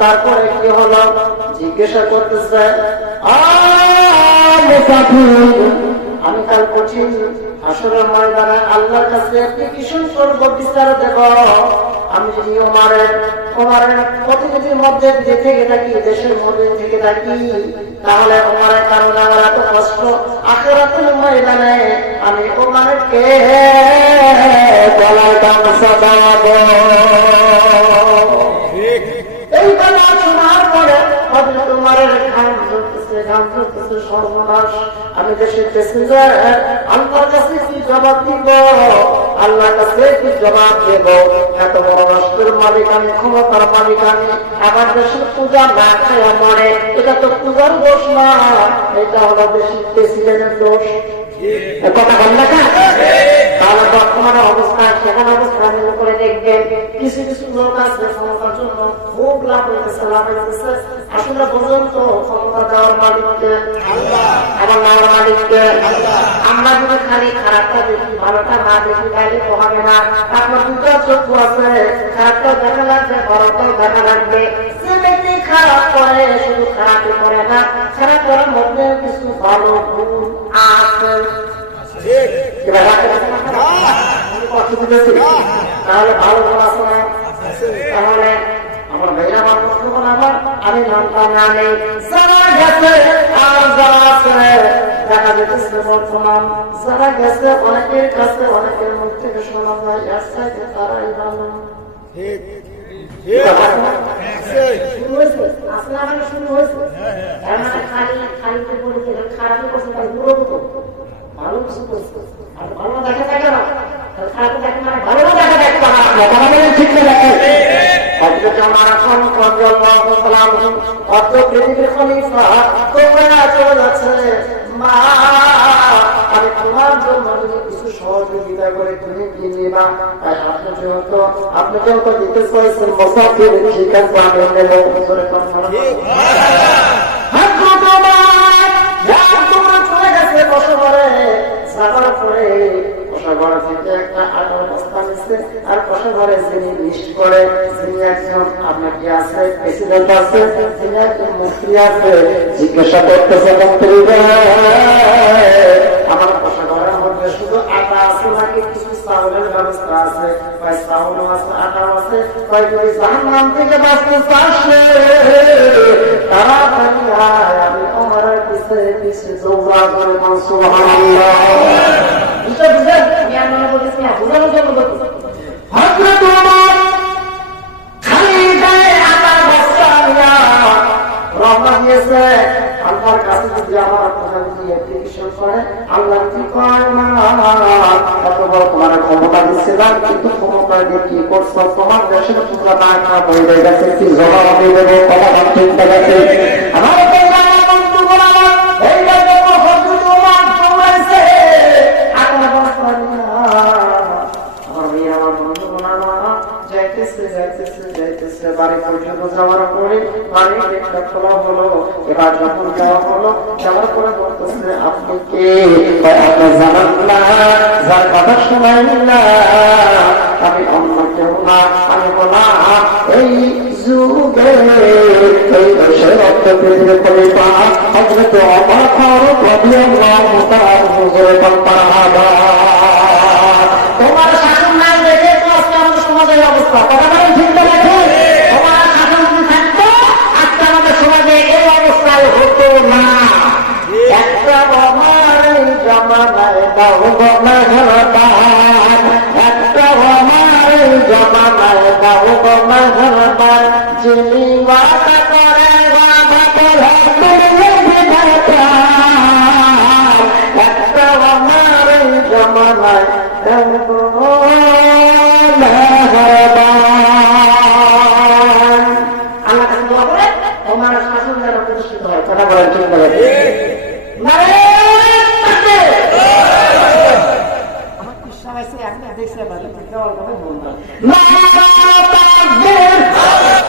তারপরে কি হলো জিজ্ঞাসা করতেছে আমি কাল কঠিন আসরের ময়দানে আল্লাহর কাছে অ্যাপ্লিকেশন করব বিচার দেব। আমি যদি ওমরের প্রতিনিধির মধ্যে থেকে থাকি, দেশের মধ্যে থেকে থাকি, তাহলে ওমরের কারণে আমার এত কষ্ট। আখিরাতের ময়দানে আমি ওমরকে গলায় গামছা দেব। এই কথা শোনার পরে হযরত ওমরের ঘাম ঝরতেছে, সর্বনাশ, আমি দেশের প্রেসিডেন্ট, আল্লাহর কাছে কি জবাব দিব? আল্লাহর কাছে কি জবাব দেব? এত বড় রাষ্ট্রের মালিক আমি, ক্ষমতার মালিক আমি, আমার দেশের পূজা না খাওয়া মরে, এটা তো পূজার দোষ না, এটা হলো দেশের প্রেসিডেন্টের দোষ। কথা বল না? তাহলে বর্তমানে অবস্থা, সেখানে অবস্থা নির্ভর করে দেখবেন কিছু কিছু লোক আছে ক্ষমতার জন্য খুব লাভ হইতেছে, লাভ হইতেছে। আসলে বুঝুন তো, ক্ষমতা দেওয়ার মালিককে আল্লাহ, আমার নেওয়ার মালিককে আল্লাহ। আমরা যদি খালি খারাপটা দেখি, ভালোটা না দেখি, তাহলে তো হবে না। আপনার দুটো চক্ষু আছে, খারাপটাও দেখা লাগবে, ভালোটাও দেখা লাগবে। যে ব্যক্তি খারাপ করে, শুধু খারাপই করে না, খারাপ করার মধ্যে কিছু ভালো গুণ আছে। তাহলে ভালো গুণ আছে না? তাহলে আমার ভাইরা আমার প্রশ্ন করে আমার আমি নামটা না নেই, যারা গেছে আর যারা আছে দেখা যেতেছে বর্তমান যারা গেছে অনেকের কাছে অনেকের মুখ থেকে শোনা যায় একসাথে তারাই ভালো। ভালো কিছু করছে আর ভালো দেখা থাকে না, খারাপ দেখে মানে ভালো দেখা দেখতে না, ঠিক না দেখে। আমি তোমার জন্য কিছু সহযোগিতা করে তুমি কি নিবা, আপনি যেহেতু দিতে চাইছেন মুসাফির, ঠিক আছে আমি নেব। চলে গেছে বসে পরে সাফার করে ঘর থেকে একটা আলোর বস্তা নিচ্ছে আর পাশে ঘরে যিনি লিস্ট করে, যিনি একজন আপনার কি আছে প্রেসিডেন্ট আছে, যিনি একজন মন্ত্রী আছে, জিজ্ঞাসা করতেছে মন্ত্রী আমার পাশে ঘরের মধ্যে শুধু আটা আছে নাকি কিছু চাউলের ব্যবস্থা আছে? ভাই চাউলও আছে, আটাও আছে। ভাই ওই জাহান্নাম থেকে বাঁচতে চাচ্ছে তাড়াতাড়ি আয়, আমি আমার পিছে পিছে দৌড়া করে সুবহানাল্লাহ। আল্লাহর কাছে যদি আমার আল্লাহ কি এত বড় তোমার ক্ষমতা দিচ্ছিলাম, কিন্তু ক্ষমতা দিয়ে কি করছো? তোমার দেশের তোমরা না খারাপ হয়ে গেছে, কি জবাব আমি দেবো? কথা চিন্তা গেছে আমার বাড়ি পর্যন্ত যাওয়ার পরে বাড়ির গেটটা খোলা হলো। এবার যখন যাওয়া হলো, যাওয়ার পরে বলতেছে আপনি কে? আপনি জানান না, যার কথা শোনাই না, আমি অন্য কেউ না, আমি বললাম এই যুগে এই দেশের রক্ত পৃথিবীর খলিফা হযরত ওমর ফারুক রাদিয়াল্লাহু তাআলা হুজুরে পাক। তোমার শাসন নাই দেখে তো আজকে আমাদের সমাজের অবস্থা। কথা বলেন ঠিক না? তোমার শাসন যদি থাকতো আজকে আমাদের সমাজে এই অবস্থায় হতো না। একটা আমার জামানায় দাও গণহরবান, একটা আমার জামানায় দাও গণহরবান, যিনি ওয়াদা করে ওয়াদা করে একটা আমার জামানায় দাও গণহরবান। আল্লাহ কাছে দোয়া করে তোমার শাসন যেন প্রতিষ্ঠিত হয়। কথা বলেন ঠিক বলে আমার কৃষ্ণ আছে, আপনি দেখছে